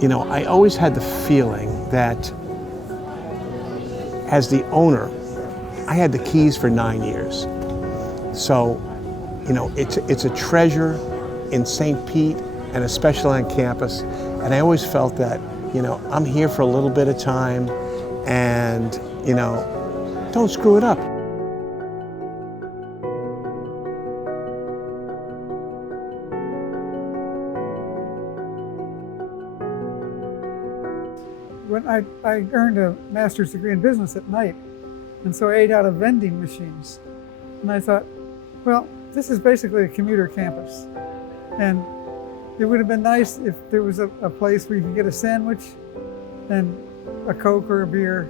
You know, I always had the feeling that as the owner, I had the keys for 9 years. So, you know, it's a treasure in St. Pete and especially on campus. And I always felt that, you know, I'm here for a little bit of time and, you know, don't screw it up. When I earned a master's degree in business at night, and so I ate out of vending machines. And I thought, well, this is basically a commuter campus. And it would have been nice if there was a place where you could get a sandwich and a Coke or a beer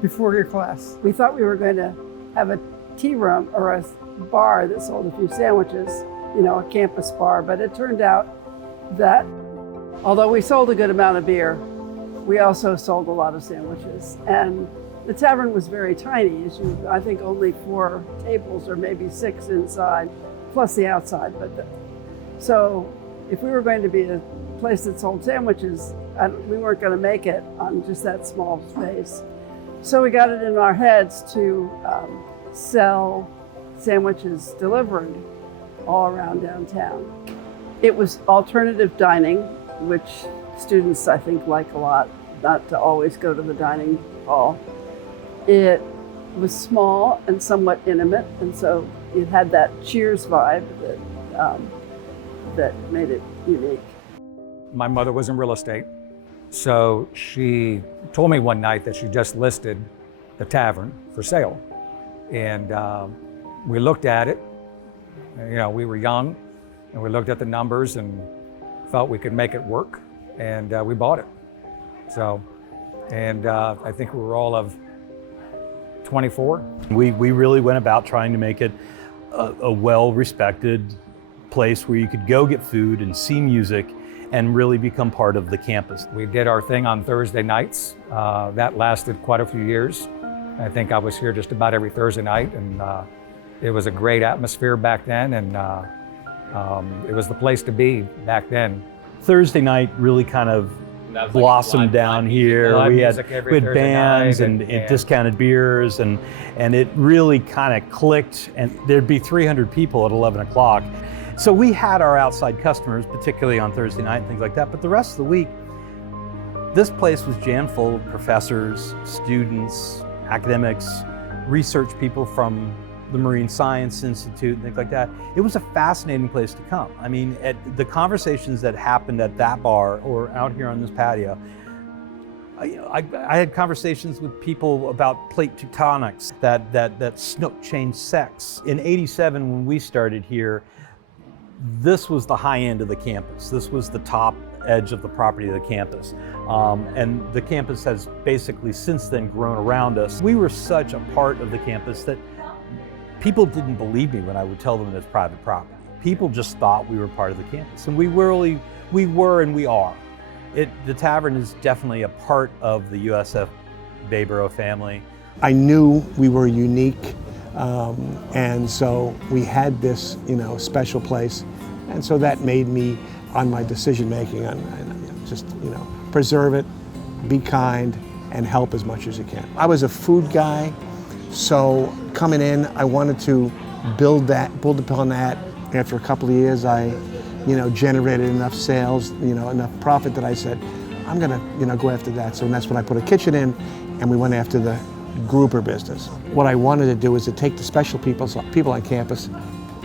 before your class. We thought we were going to have a tea room or a bar that sold a few sandwiches, you know, a campus bar, but it turned out that although we sold a good amount of beer, we also sold a lot of sandwiches. And the tavern was very tiny, I think only 4 tables or maybe 6 inside, plus the outside. So if we were going to be a place that sold sandwiches, we weren't going to make it on just that small space. So we got it in our heads to sell sandwiches delivered all around downtown. It was alternative dining, which students, I think, like a lot, not to always go to the dining hall. It was small and somewhat intimate, and so it had that Cheers vibe that made it unique. My mother was in real estate, so she told me one night that she just listed the tavern for sale. And we looked at it, you know, we were young, and we looked at the numbers and felt we could make it work, and we bought it. So, and I think we were all of 24. We really went about trying to make it a well-respected place where you could go get food and see music and really become part of the campus. We did our thing on Thursday nights. That lasted quite a few years. I think I was here just about every Thursday night, and it was a great atmosphere back then, and it was the place to be back then. Thursday night really kind of blossomed down here. We had bands and discounted beers, and it really kind of clicked, and there'd be 300 people at 11 o'clock. So we had our outside customers, particularly on Thursday night and things like that, but the rest of the week, this place was jam full of professors, students, academics, research people from the Marine Science Institute and things like that. It was a fascinating place to come. I mean, the conversations that happened at that bar or out here on this patio, I had conversations with people about plate tectonics, that snook changed sex. In '87, when we started here, this was the high end of the campus. This was the top edge of the property of the campus. And the campus has basically since then grown around us. We were such a part of the campus that people didn't believe me when I would tell them it's private property. People just thought we were part of the campus. And we were and we are. The tavern is definitely a part of the USF Bayboro family. I knew we were unique, and so we had this, you know, special place. And so that made me, on my decision making, just, you know, preserve it, be kind, and help as much as you can. I was a food guy, so coming in, I wanted to build upon that. After a couple of years, I, you know, generated enough sales, you know, enough profit that I said, I'm gonna, you know, go after that. So that's when I put a kitchen in, and we went after the grouper business. What I wanted to do is to take the special people on campus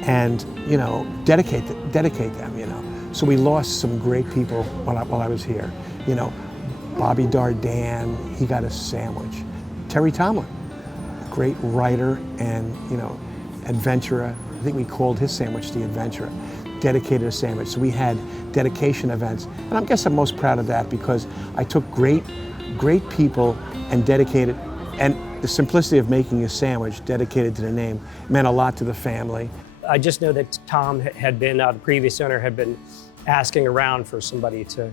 and, you know, dedicate them, you know. So we lost some great people while I was here. You know, Bobby Dardan, he got a sandwich. Terry Tomlin, great writer and, you know, adventurer. I think we called his sandwich the Adventurer. Dedicated a sandwich. So we had dedication events. And I guess I'm most proud of that because I took great people and dedicated, and the simplicity of making a sandwich dedicated to the name meant a lot to the family. I just know that Tom had been, the previous owner had been asking around for somebody to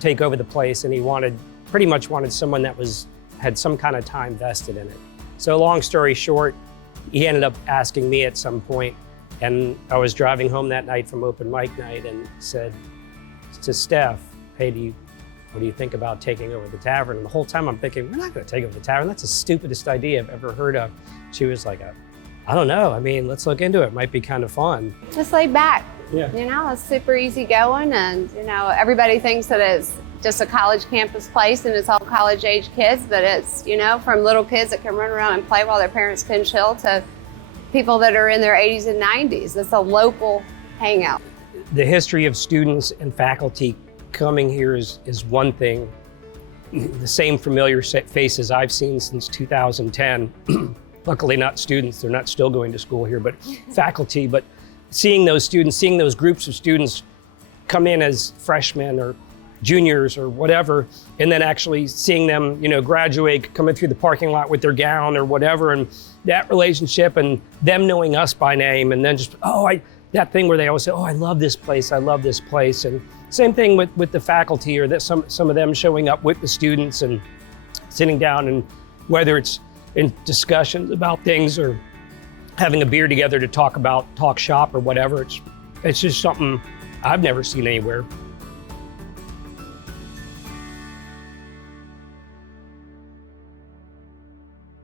take over the place, and he pretty much wanted someone that had some kind of time vested in it. So long story short, he ended up asking me at some point, and I was driving home that night from open mic night and said to Steph, hey, do what do you think about taking over the Tavern? And the whole time I'm thinking, we're not going to take over the Tavern. That's the stupidest idea I've ever heard of. She was like, I don't know. I mean, let's look into it. It might be kind of fun. Just laid back. Yeah. You know, it's super easy going, and you know, everybody thinks that it's just a college campus place and it's all college age kids, but it's, you know, from little kids that can run around and play while their parents can chill to people that are in their 80s and 90s. It's a local hangout. The history of students and faculty coming here is one thing. The same familiar faces I've seen since 2010. Luckily not students, they're not still going to school here, but faculty. But seeing those students, seeing those groups of students come in as freshmen or juniors or whatever, and then actually seeing them, you know, graduate, coming through the parking lot with their gown or whatever, and that relationship and them knowing us by name, and then just, that thing where they always say, I love this place, I love this place. And same thing with the faculty, or that some of them showing up with the students and sitting down, and whether it's in discussions about things or having a beer together to talk shop or whatever, it's just something I've never seen anywhere.